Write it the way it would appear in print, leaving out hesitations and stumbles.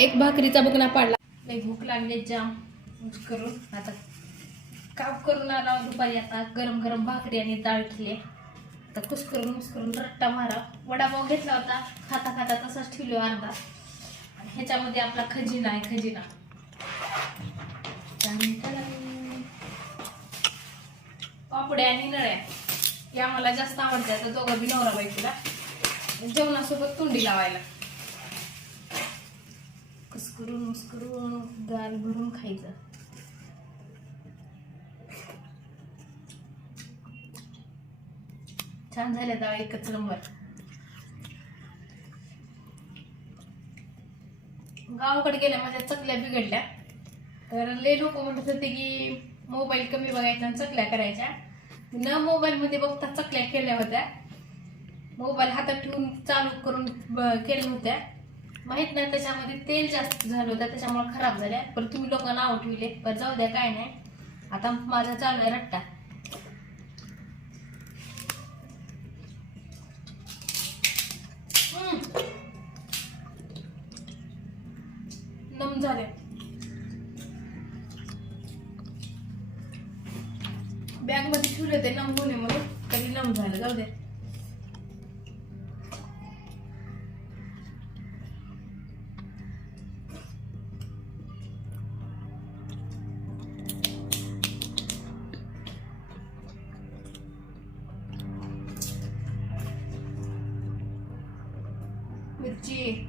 एक भाकरीचा बुकना पाडला. लई भूक लागली जाम करून. आता काम करून आला दुपारी. आता गरम गरम भाकरी आणि डाळ केली. आता कुस्करून रट्टा मारा. वडापाव घेतला होता, खाता खाता तसाच ठेवलो अर्धा. आणि ह्याच्यामध्ये आपला खजिना आहे, खजिना. पापड्या आणि नळ्या या मला जास्त आवडतात. दोघं बी नवरा बायकोला जेवणासोबत तोंडी लावायला. कुस्करून गाल भरून खायचं. छान झाल्या डाळ, एकच नंबर. गावाकडे गेल्या माझ्या चकल्या बिघडल्या. तर लय लोक म्हणत होते की मोबाईल कमी बघायचा आणि चकल्या करायच्या. न मोबाईल मध्ये बघता चकल्या केल्या होत्या. मोबाईल हातात ठेवून चालू करून केल्या होत्या. माहित नाही त्याच्यामध्ये तेल जास्त झालं होतं, त्याच्यामुळे खराब झाल्या. पण तुम्ही लोक नाव ठेवले. पण जाऊ द्या, काय नाही. आता माझा चालू आहे रट्टा. नम झाले. बॅग मध्ये ठेवले ते नम होणे म्हणून, तरी नम झालं. जाऊ दे. मिरची